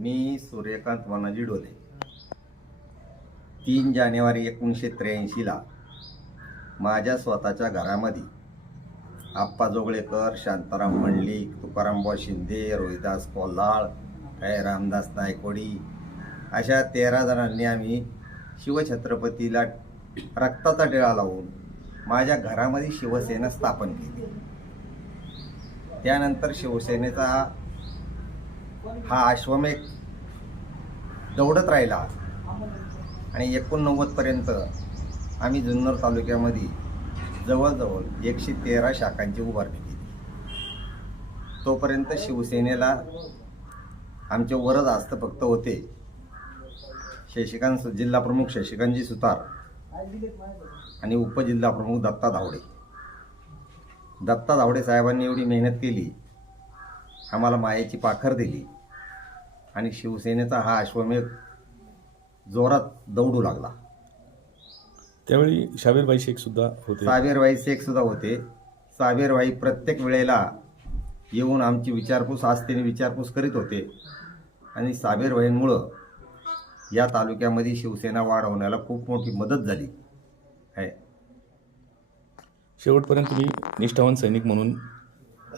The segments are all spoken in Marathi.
मी सूर्यकांत वनाजी डोले. तीन जानेवारी एकोणीसशे त्र्याऐंशीला माझ्या स्वतःच्या घरामध्ये आप्पा जोगळेकर शांताराम मंडलिक तुकारामबा शिंदे रोहिदास कोल्हाळ काय रामदास नायकोडी अशा तेरा जणांनी आम्ही शिवछत्रपतीला रक्ताचा टिळा लावून माझ्या घरामध्ये शिवसेना स्थापन केली. त्यानंतर शिवसेनेचा हा अश्वमेघ दौडत राहिला. आणि एकोणनव्वदपर्यंत आम्ही जुन्नर तालुक्यामध्ये जवळजवळ एकशे तेरा शाखांची उभारणी केली. तोपर्यंत शिवसेनेला आमचे वरद आस्त फक्त होते. शशिकांत जिल्हा प्रमुख शशिकांतजी सुतार आणि उपजिल्हा प्रमुख दत्ता धावडे. दत्ता धावडे साहेबांनी एवढी मेहनत केली आम्हाला मायेची पाखर दिली. आणि शिवसेनेचा हा अश्वमेध जोरात दौडू लागला. त्यावेळी शाबीरबाई शेख सुद्धा होते. साबेरबाई शेख सुद्धा होते. साबेरबाई प्रत्येक वेळेला येऊन आमची विचारपूस आस्थेने विचारपूस करीत होते. आणि साबेरबाईंमुळं या तालुक्यामध्ये शिवसेना वाढवण्याला खूप मोठी मदत झाली. आहे. शेवटपर्यंत तुम्ही निष्ठावान सैनिक म्हणून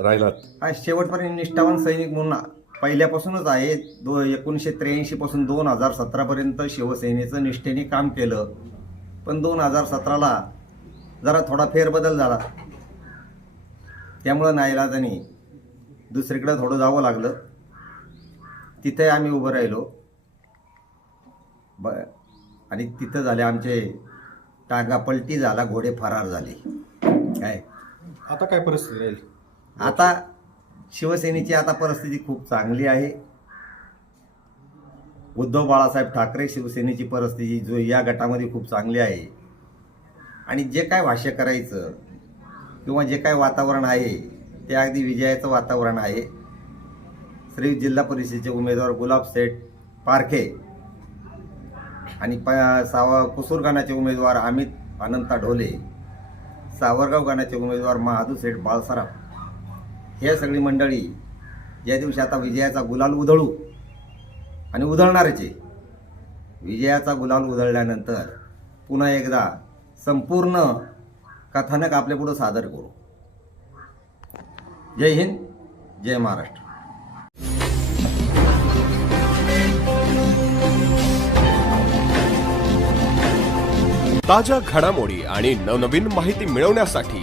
राहिलात. हा शेवटपर्यंत निष्ठावान सैनिक म्हणून पहिल्यापासूनच आहे. दो एकोणीसशे त्र्याऐंशीपासून दोन हजार सतरापर्यंत शिवसेनेचं निष्ठेने काम केलं. पण दोन हजार सतराला जरा थोडा फेरबदल झाला. त्यामुळं नाईलाजाने दुसरीकडं थोडं जावं लागलं. तिथे आम्ही उभं राहिलो. ब आणि तिथं झाले आमचे टांगा पलटी झाला घोडे फरार झाले. काय? आता काय परिस्थिती राहील? आता शिवसेनेची आता परिस्थिती खूप चांगली आहे. उद्धव बाळासाहेब ठाकरे शिवसेनेची परिस्थिती जो या गटामध्ये खूप चांगली आहे. आणि जे काय भाष्य करायचं किंवा जे काय वातावरण आहे ते अगदी विजयाचं वातावरण आहे. श्री जिल्हा परिषदेचे उमेदवार गुलाब सेठ पारखे आणि प सावा कुसूरगाणाचे उमेदवार अमित अनंता ढोले सावरगाव गाण्याचे उमेदवार महादू शेठ बाळसराव हे सगळी मंडळी या दिवशी आता विजयाचा गुलाल उधळू आणि उधळणारच आहे विजयाचा गुलाल उधळल्यानंतर पुन्हा एकदा संपूर्ण कथानक आपल्यापुढं सादर करू. जय हिंद जय महाराष्ट्र. ताज्या घडामोडी आणि नवनवीन माहिती मिळवण्यासाठी